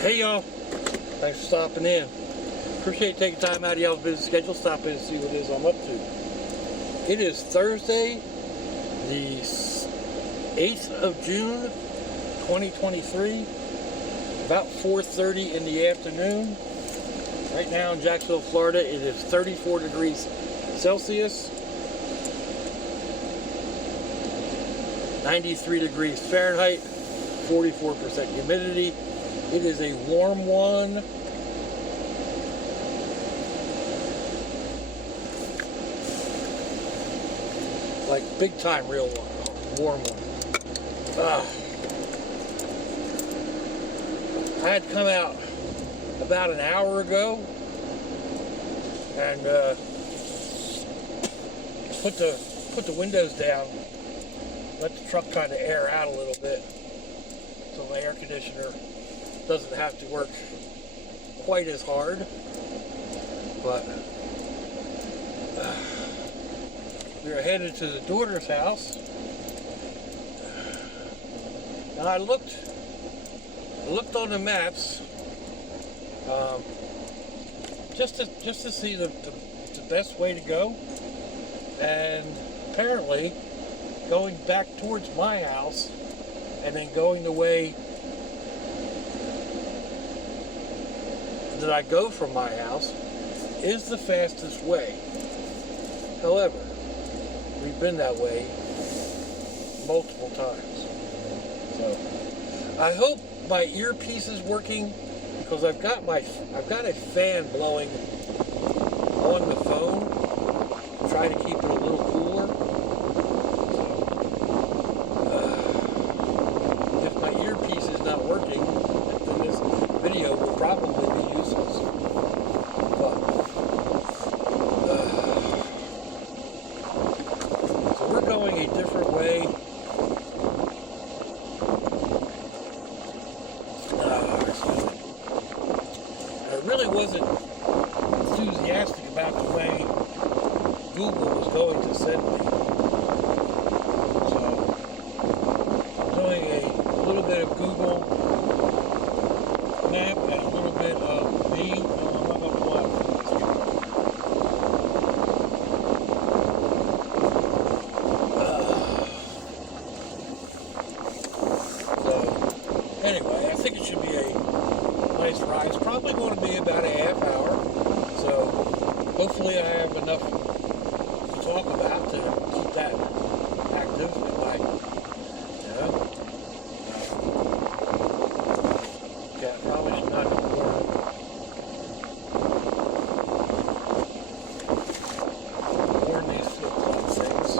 Hey y'all, thanks for stopping in. Appreciate taking time out of y'all's busy schedule, stop in and see what it is I'm up to. It is Thursday, the 8th of June, 2023, about 4:30 in the afternoon. Right now in Jacksonville, Florida, it is 34 degrees Celsius, 93 degrees Fahrenheit, 44% humidity. It is a warm one. Like big time real warm one. I had come out about an hour ago and put the windows down, let the truck kind of air out a little bit so my air conditioner doesn't have to work quite as hard. But we were headed to the daughter's house, and I looked on the maps just to see the best way to go, and apparently going back towards my house and then going the way that I go from my house is the fastest way. However, we've been that way multiple times. So I hope my earpiece is working, because I've got a fan blowing on the phone, trying to keep it a little cooler. If my earpiece is not working, then this video will probably be useless. But so we're going a different way. I really wasn't enthusiastic about the way Google was going to send me. So I'm doing a little bit of Google map and a little bit of me. I'm not going to pull out from this So anyway, I think it should be a nice ride. It's probably going to be about a half hour. So hopefully I have enough to talk about to keep that active in my, yeah, probably should not warn these flip-flop things.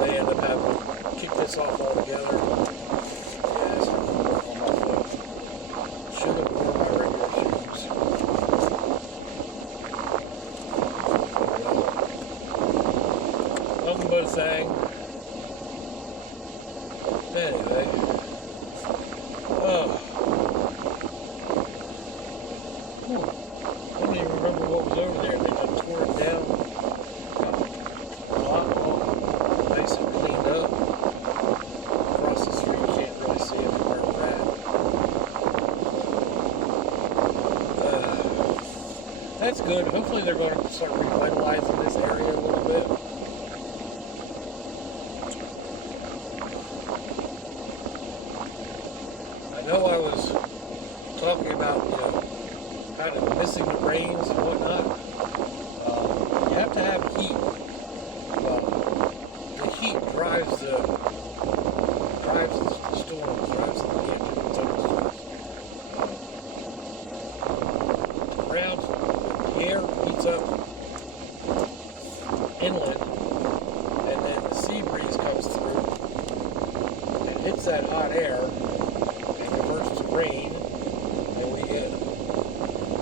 May end up having to kick this off altogether. Yeah, so I'm going to work on my foot. Should have worn my regular shoes. Nothing but a thing. Anyway. I don't even remember what was over there. They just tore it down. Block off. Nice and cleaned up. Across the street, you can't really see it from where we're at. That's good. Hopefully they're going to start revitalizing this area a little bit. I know I was talking about, kind of missing the rains and whatnot. You have to have heat. Well, the heat drives the storms, drives the afternoon thunderstorms. The air heats up inland, and then the sea breeze comes through and hits that hot air and converts to rain, and we get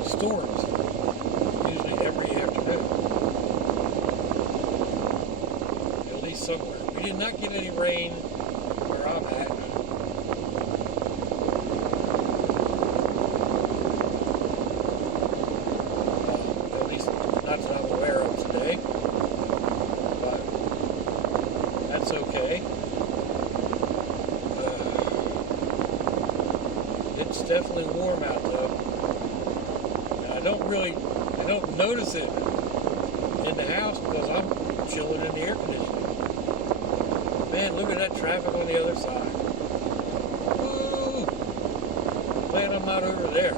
storms, usually every afternoon. At least somewhere. We did not get any rain where I'm at. At least not that I'm aware of today. But definitely warm out though. And I don't notice it in the house because I'm chilling in the air conditioning. Man, look at that traffic on the other side. Woo! Glad I'm not over there.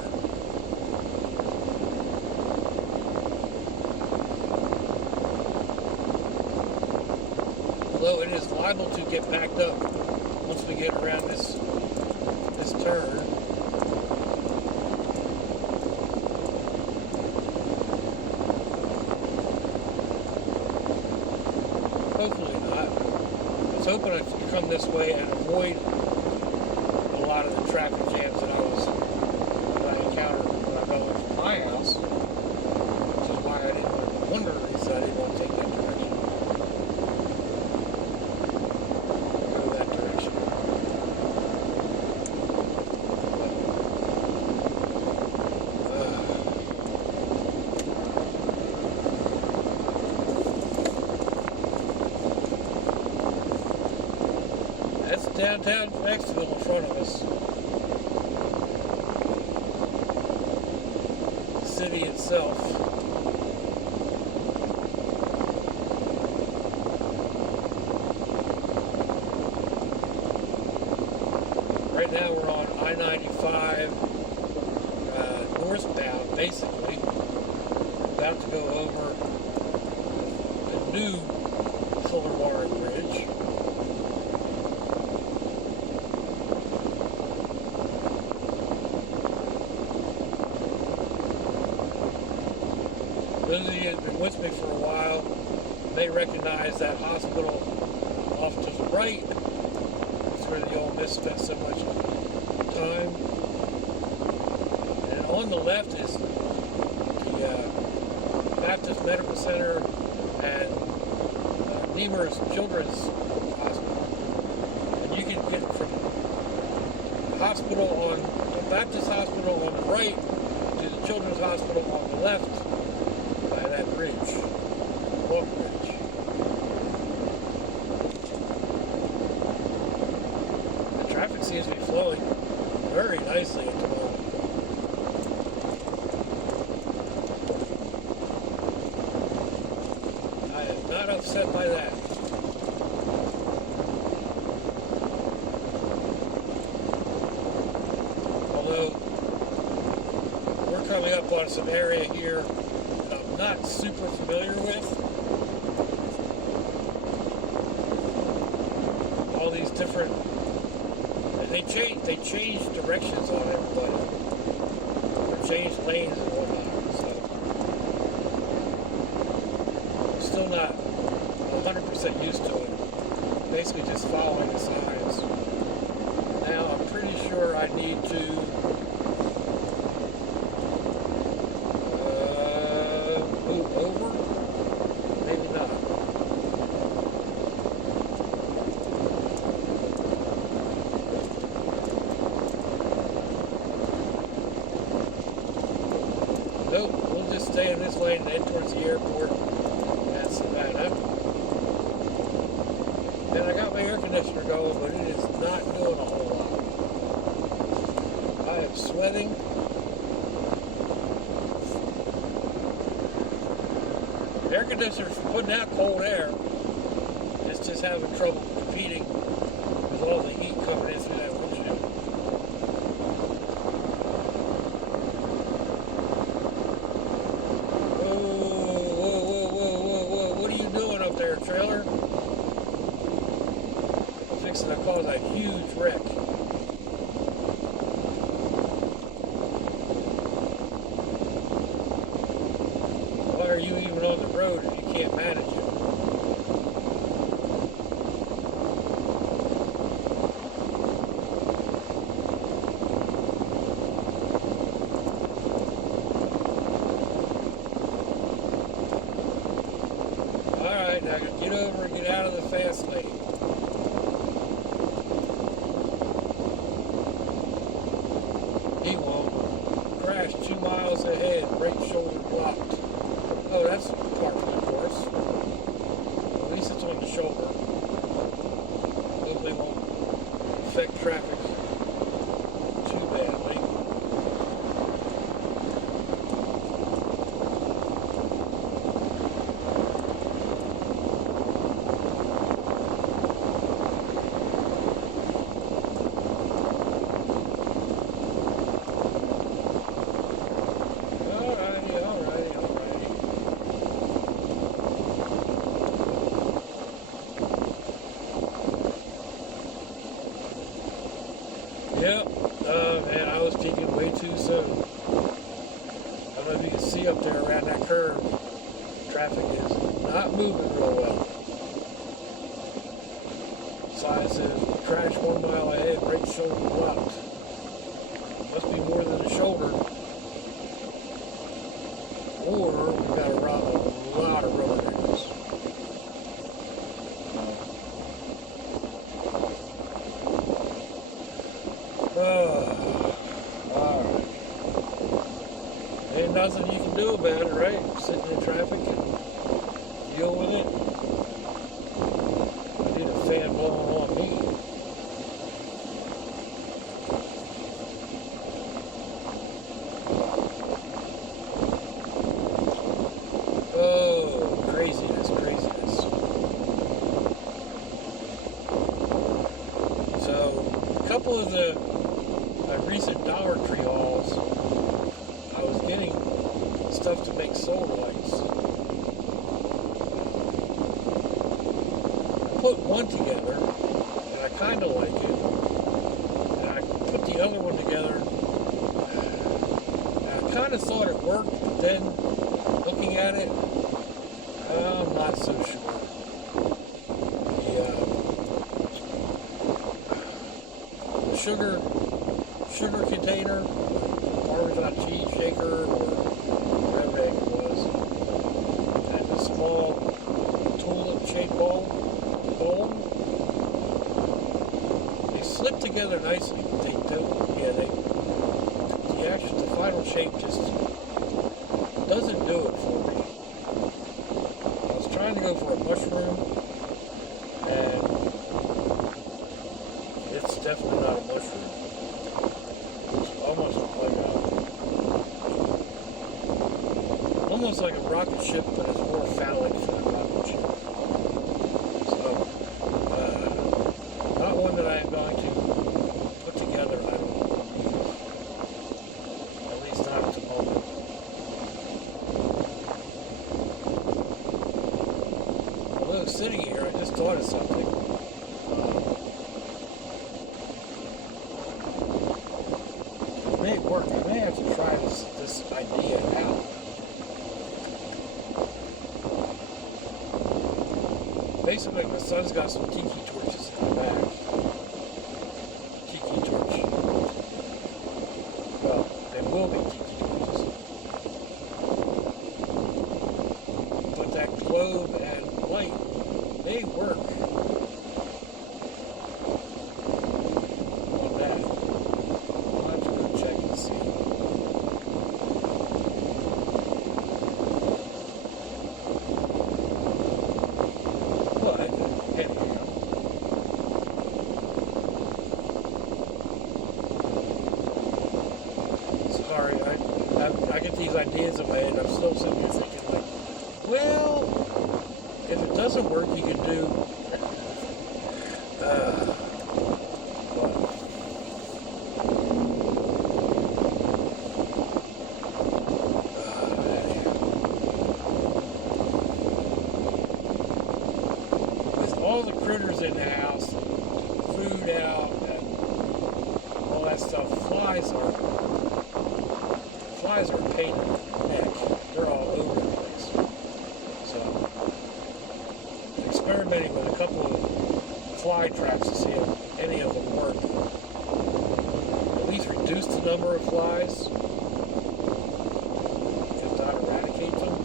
Although it is liable to get backed up once we get around this turn. Hopefully not. I was hoping I could come this way and avoid a lot of the traffic jams that I encountered when I go into my house, which is why I didn't wonder I didn't want to take that direction. Go that direction. That's downtown Jacksonville in front of us. The city itself. Right now we're on I-95 northbound, basically. About to go over the new Solar Warren Bridge. Those of you that have been with me for a while may recognize that hospital off to the right. That's where the old Miss spent so much time. And on the left is the Baptist Medical Center and Nemours Children's Hospital. And you can get from the hospital on the Baptist Hospital on the right to the Children's Hospital on the left by that bridge, walk bridge. The traffic seems to be flowing very nicely at the moment. I am not upset by that. Although we're coming up on some area here not super familiar with. All these different, and they change directions on everybody, or change lanes and whatnot. So I'm still not 100% used to it. Basically just following the signs. Now I'm pretty sure I need to over? Maybe not. Nope, we'll just stay in this lane and head towards the airport at Savannah. And I got my air conditioner going, but it is not doing a whole lot. I am sweating. Air conditioner's putting out cold air. It's just having trouble competing with all the heat coming in through that windshield. Whoa, whoa, whoa, whoa, whoa, whoa. What are you doing up there, trailer? Fixing to cause a huge wreck. Why are you even on the road if you can't manage it? Alright, now get over and get out of the fast lane. He won't. Crash 2 miles ahead, right shoulder blocked. Oh, that's part of the course. At least it's on the shoulder. Hopefully it won't affect traffic too badly. not moving real well. Sign says, crash 1 mile ahead, right shoulder blocked. Must be more than a shoulder. Or we've got to run a lot of rubber bands. Alright. Ain't nothing you can do about it, right? Sitting in traffic and deal with it. I need a fan blowing on me. Oh, craziness, craziness. So, a couple of my recent Dollar Tree hauls, I was getting stuff to make solar lights. I put one together, and I kind of like it. And I put the other one together, and I kind of thought it worked, but then looking at it, I'm not so sure. The sugar container, Parmesan cheese shaker, or whatever the heck it was, and the small tulip-shaped bowl, they slip together nicely, but they don't. Yeah, the final shape just doesn't do it for me. I was trying to go for a mushroom, and it's definitely not a mushroom. Almost like a rocket ship, but it's more phallic than a rocket ship. So, not one that I am going to put together, I don't believe. At least not at the moment. Although sitting here, I just thought of something. It may work. I may have to try this idea out. Basically, my son's got some tiki torches in the back. Tiki torch. Well, they will be tiki torches. But that globe and light may work on that. I'll have to go check and see. Sorry, I get these ideas in my head, and I'm still sitting here thinking, like, well, if it doesn't work, you can do, with all the critters in the house, food out, and all that stuff, flies are a pain in the neck. They're all over the place. So, experimenting with a couple of fly traps to see if any of them work. At least reduce the number of flies, if not eradicate them.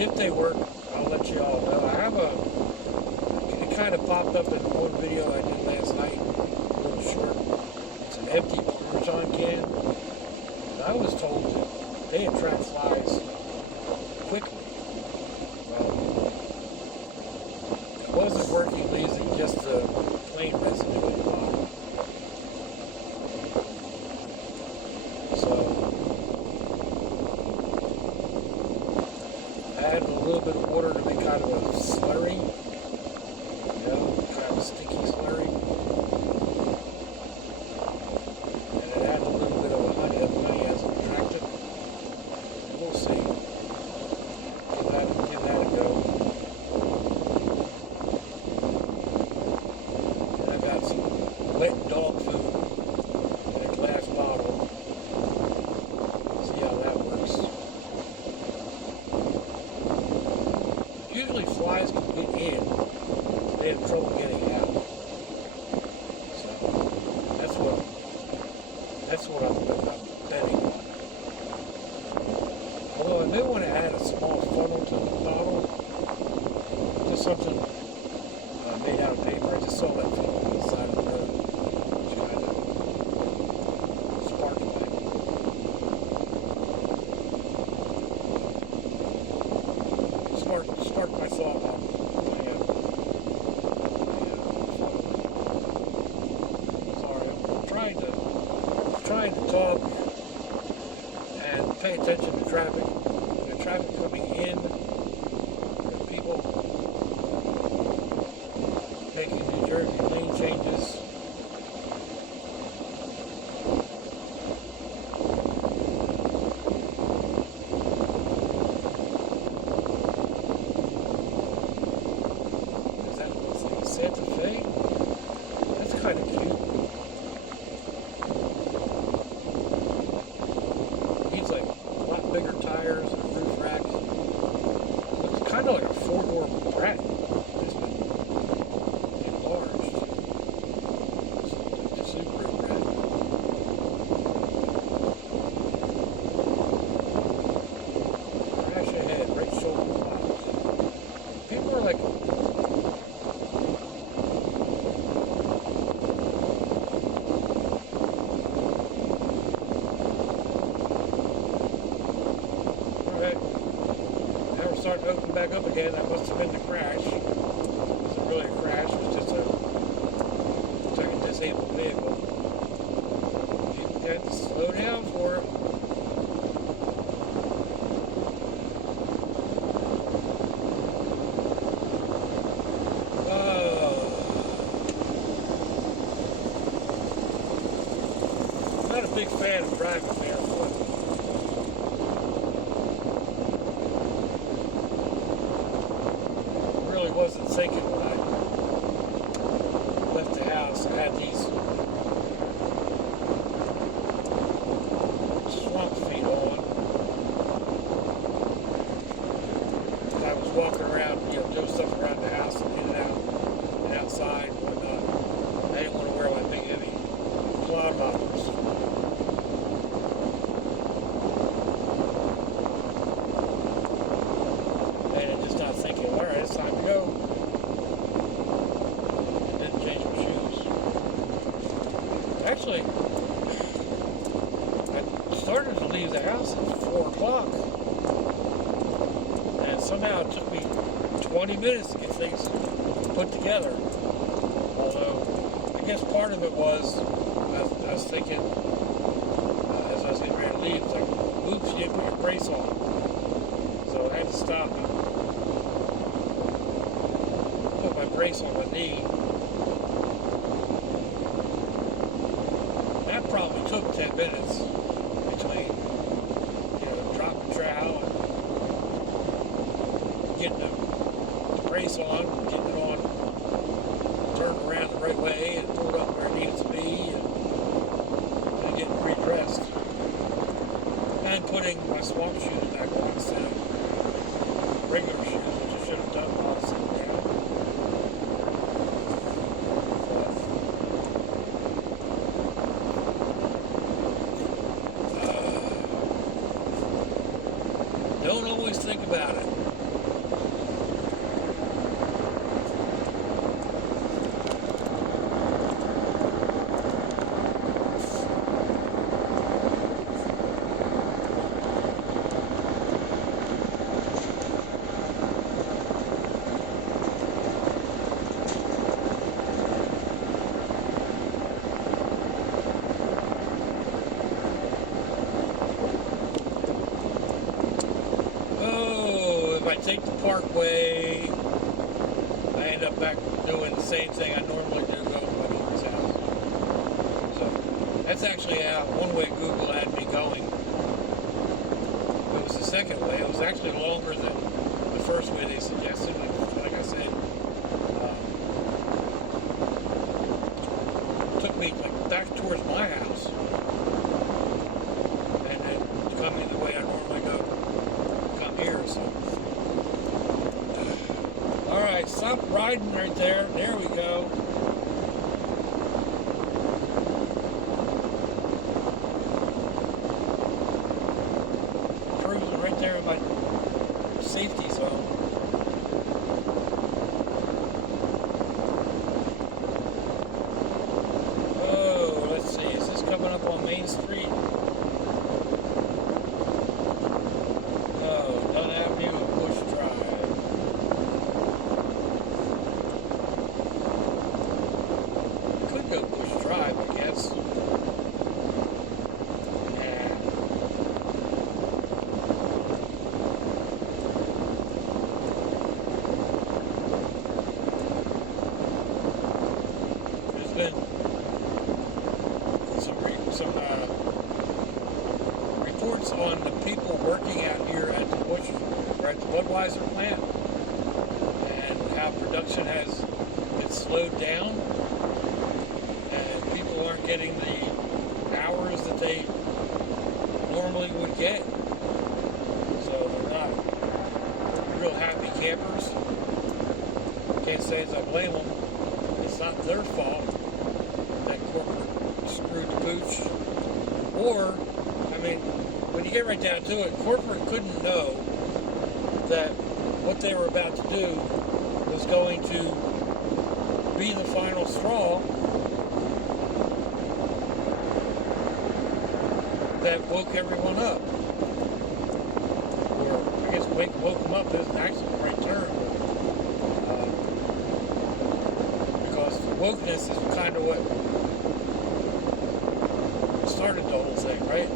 If they work, I'll let you all know. I have it kind of popped up in one video I did last night. Short. It's an empty Parmesan can. And I was told that they attract flies quickly. Well, it wasn't working using just the plain residue in the bottom. So, I added a little bit of water to make kind of a slurry. You know, kind of a sticky slurry. Wet dog food in a glass bottle. See how that works. guys could get in, they had trouble getting out. So that's what I'm betting on. Although I knew when it had a small funnel to the bottle, just something made out of paper. I just saw that funnel on the side of the road, which kind of sparked my thought on sorry, I'm trying to talk and pay attention to traffic. The traffic coming in, the people making New Jersey lane changes. Is that looks like Santa Fe? That's kind of cute. He's like a lot bigger tires and a roof rack. Looks kind of like a four-door Brat. It's been enlarged. It's a Subaru Brat. Crash ahead, right shoulder blocks. People are like, alright, now we're starting to open back up again. That must have been the crash. It wasn't really a crash, it was just looks like a disabled vehicle. People got to slow down for it. I'm not a big fan of driving barefoot. Really wasn't thinking when I left the house. I had these swamp feet on. And I was walking around, doing stuff around the house and in and out and outside and whatnot. I didn't want to wear my big heavy cloud hoppers. And just not thinking, alright, it's time to go. Didn't change my shoes. Actually, I started to leave the house at 4 o'clock. And somehow it took me 20 minutes to get things put together. Although, I guess part of it was, I was thinking, as I was getting ready to leave, it's like, oops, you didn't put your brace on. So I had to stop and put my brace on my knee. That probably took 10 minutes between, dropping the trowel and getting the brace on, getting it on, turning around the right way and pulled up where it needs to be and getting redressed. And putting my swamp shoes back on instead of regular shoes, which I should have done while I was sitting down. Don't always think about it. I take the Parkway, I end up back doing the same thing I normally do, go to my neighbor's house. So that's actually one way Google had me going. It was the second way. It was actually longer than the first way they suggested. Like I said, it took me back towards my house, and then coming the way I normally go, come here. So. All right. stop riding right there. There we go. Cruising right there in my safety zone. Oh, let's see. Is this coming up on Main Street? Oh, Dunn Avenue and Bush Drive. Could go Bush Drive, I guess. Been some reports on the people working out here at the Bush or at the Budweiser plant and how production has been slowed down and people aren't getting the hours that they normally would get, so they're not real happy campers. Can't say as I blame them. It's not their fault that corporate screwed the pooch. Or, I mean, when you get right down to it, corporate couldn't know that what they were about to do was going to be the final straw that woke everyone up. Or, I guess woke them up isn't actually the right term. Wokeness is kind of what started the whole thing, right?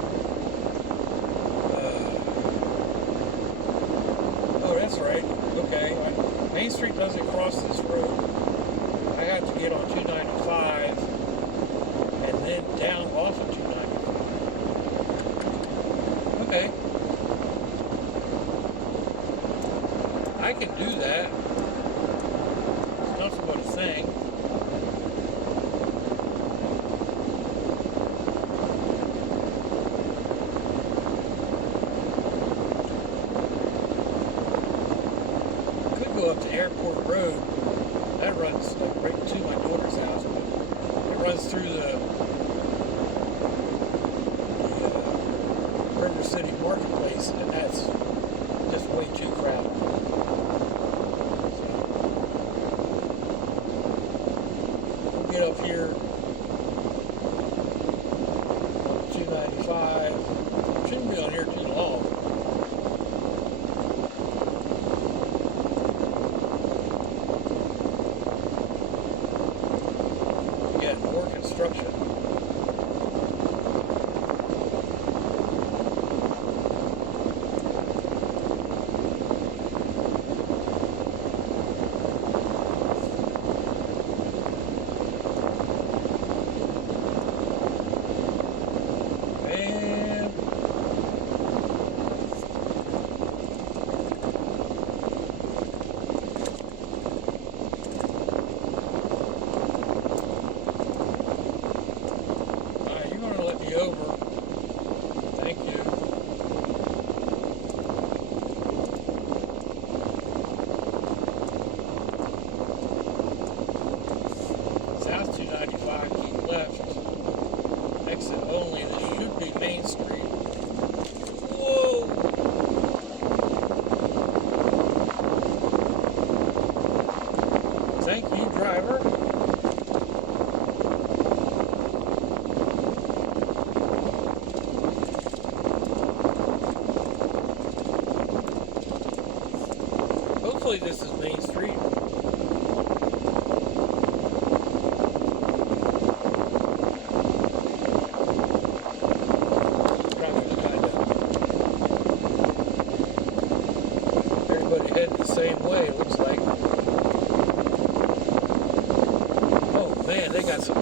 Oh, that's right. Okay. Main Street doesn't cross this road. I have to get on 295 and then down off of 295. Okay. I can do that. It's nothing but a thing. Up to Airport Road, that runs right to my daughter's house, but it runs through the River City Marketplace, and that's just way too crowded. So we'll get up here on 295. Shouldn't be on here too long. More construction. And over. Thank you. South 295, keep left. Exit only. This should be Main Street. Whoa! Thank you, driver. Hopefully this is Main Street. Everybody heading the same way, it looks like. Oh man, they got some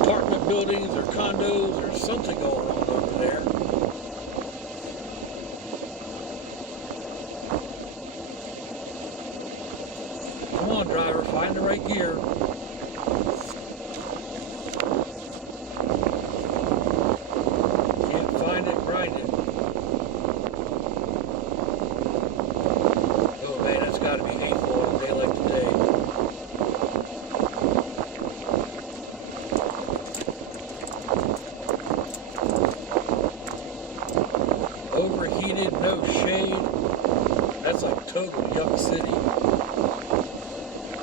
apartment buildings or condos or something going on over there. Come on, driver, find the right gear. Can't find it, grind it. Oh man, that's got to be 8. no shade. That's like total yuck city.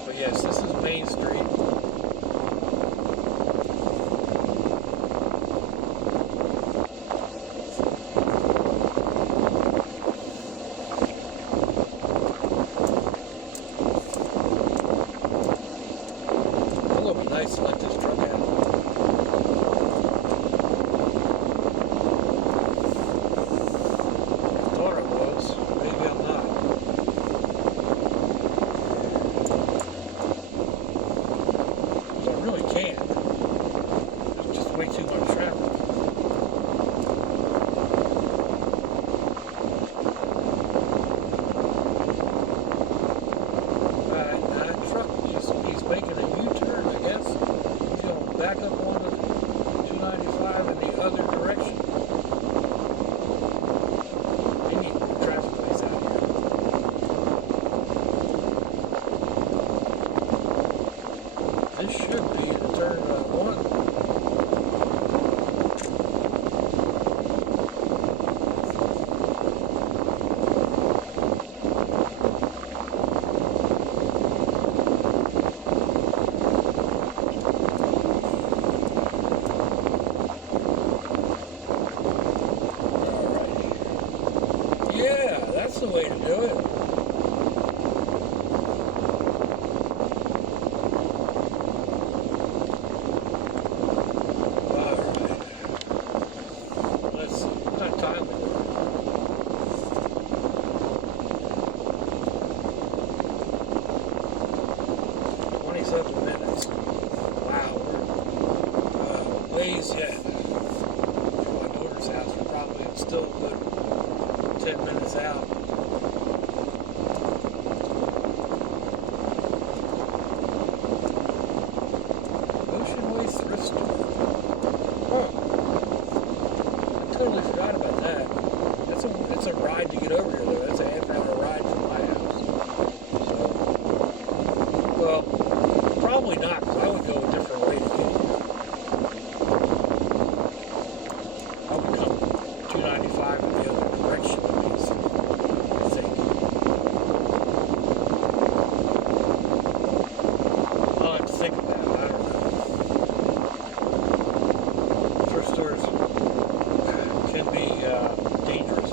But yes, this is Main Street. It'll be nice to let this truck out. Back up onto 295 in the other direction. They need more traffic lights out here. This should be the turn one. That's the way to do it. Alright. Let's see. What kind of time is it? 27 minutes. Wow, we're ways yet. My daughter's house, we're probably still a good 10 minutes out. Thrift store. Huh. I totally forgot about that. It's a ride to get over here though. That's a half-hour ride from my house. So, well, probably not, because I would go a different way to get here. I would come 295 in the other direction, at least, I think. I'll have to think about it. I don't know. Stores can be dangerous.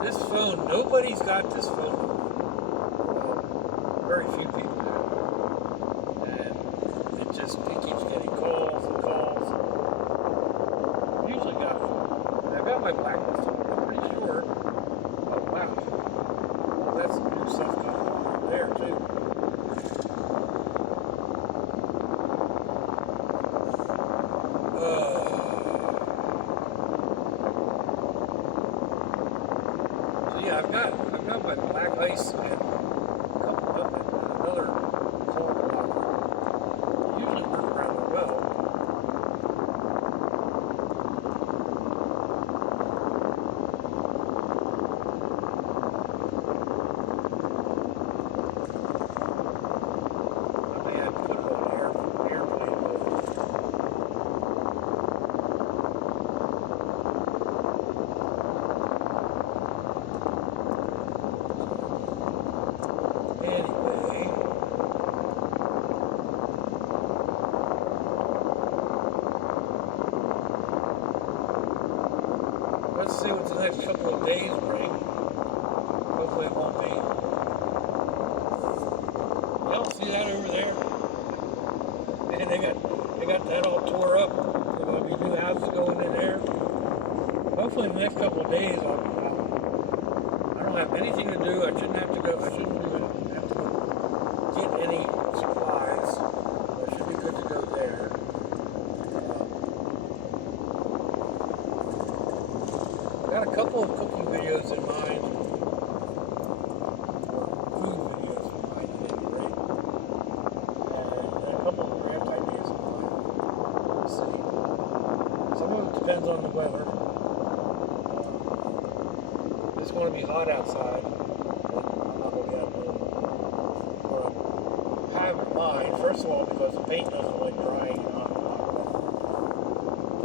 This phone, nobody's got this phone. Very few people do. And it keeps getting calls and calls. Usually I've got my blacklist on, I'm pretty sure. Oh wow. That's some new stuff going on there too. Yeah, I've got my black ice and another car blocker. They usually work rather well. I may have to put it on airplane mode. Let's see what the next couple of days bring. Hopefully it won't be. Well, see that over there? And they got that all tore up. There's going to be new houses going in there. Hopefully in the next couple of days I don't have anything to do. I shouldn't have to go. I shouldn't have to go get any supplies. I should be good to go there. Got a couple of cooking videos in mind, or food videos in it's going to be hot outside. But I'm not going to be able to do what I have in mind. First of all, because the paint doesn't like drying on.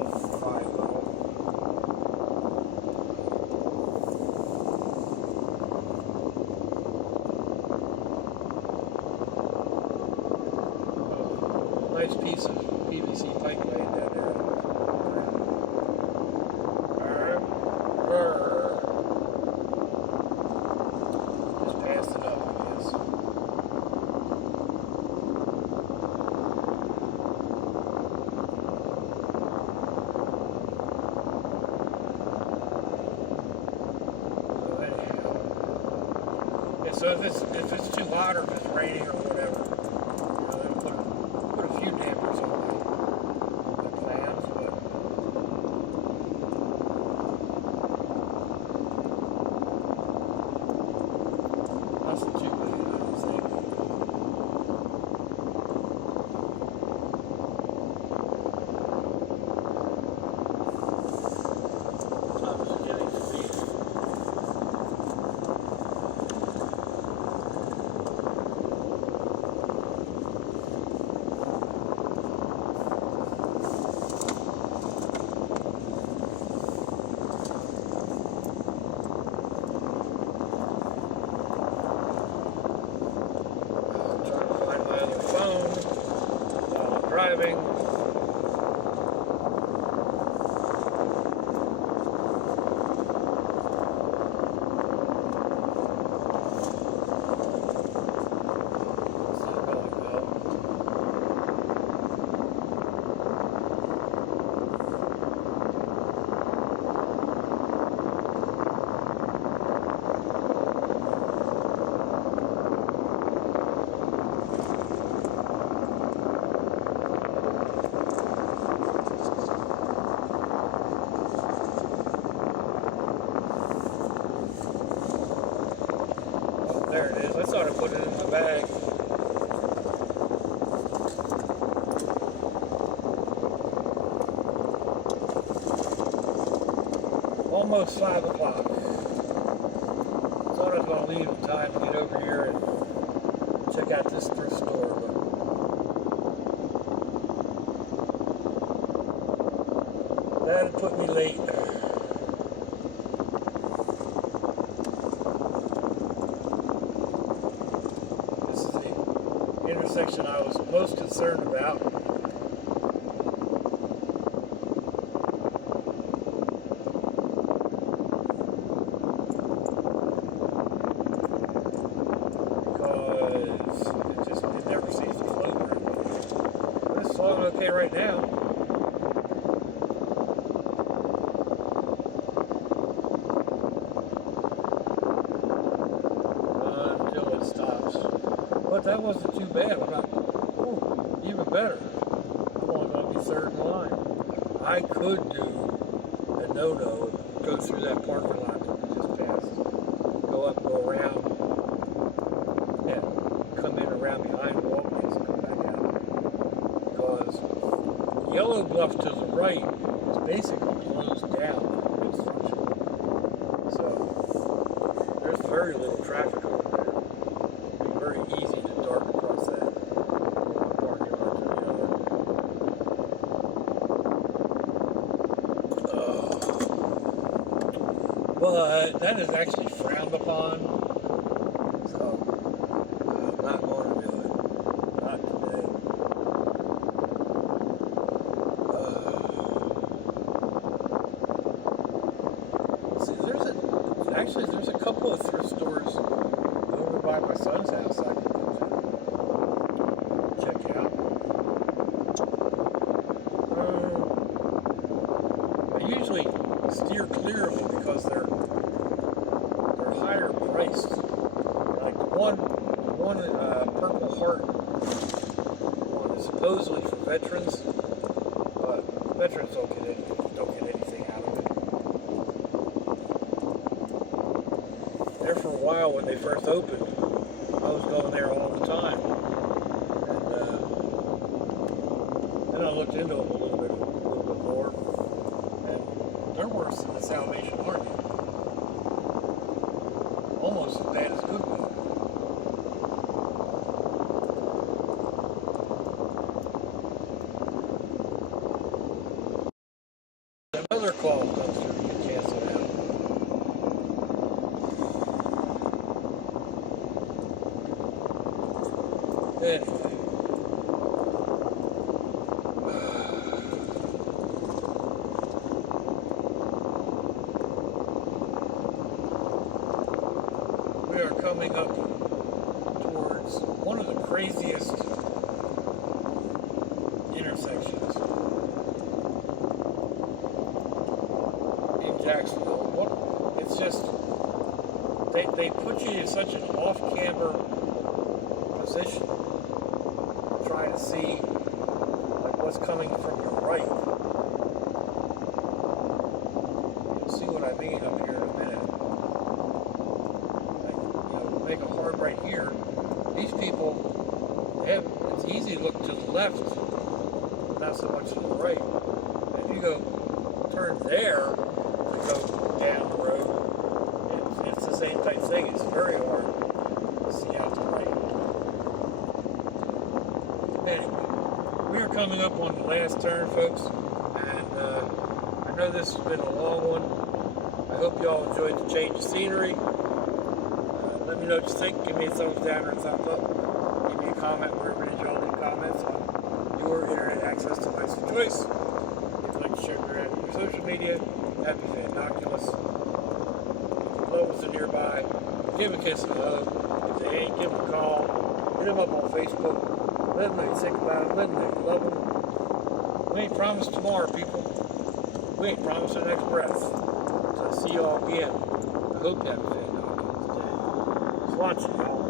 Doesn't dry well. Nice piece of PVC pipe laying down there. Just passed it up, I guess. So anyhow, yeah, so if it's too hot or if it's raining or whatever, then put a few dampers on my plans, but nothing too bad, I don't think. Time is getting to be. Trying to find my other phone while I'm driving. It's not going well. Oh, there it is. I thought I put it in my bag. Almost 5 o'clock. Thought I was going to leave in time to get over here and check out this thrift store, but that had put me late. This is the intersection I was most concerned about. Because it never seems to float very much. But it's floating okay right now. Until it stops. But that wasn't too bad. I'm not, ooh, even better. I'm only going to be third in line. I could do a no-no and go through that parking lot that we just passed. Go up, go around. Yeah, come in around behind Walgreens and come back out. Because Yellow Bluff to the right is basically closed down for construction. So there's very little traffic over there. It'd be very easy to dart across that from one parking lot to the other. But that is actually frowned upon. So I'm not going to do it. Not today. See, there's a couple of thrift stores over by my son's house I can go to check out. I usually steer clear of them because they're higher priced. Like the one Purple Heart one is supposedly for veterans, but veterans don't get anything out of it. There for a while when they first opened, I was going there all the time, and then I looked into them a little bit more, and they're worse than the Salvation Army. bad as good bug. Another call comes through to get canceled out. Anyway. We are coming up towards one of the craziest intersections in Jacksonville. It's just, they put you in such an off-camber position, trying to see like what's coming from your right. You'll see what I mean up here in a minute. Like, you know, make a hard right here. These people, it's easy to look to the left, but not so much to the right. And if you go turn there to go down the road, it's the same type thing. It's very hard to see out the right. Anyway, we are coming up on the last turn, folks, and I know this has been a long one. I hope y'all enjoyed the change of scenery. Let me know what you think. Give me a thumbs down or a thumbs up. Give me a comment wherever it is y'all leave comments on your internet access device of choice. If you'd like to share me around your social media, happy Fannoculus. If your loved ones are nearby, give them a kiss and a hug. If they ain't, give them a call. Hit them up on Facebook. Let them know you think about them. Let them know you love them. We ain't promised tomorrow, people. We ain't promised the next breath. So I'll see y'all again. I hope you have a fantastic day. Just watching, y'all.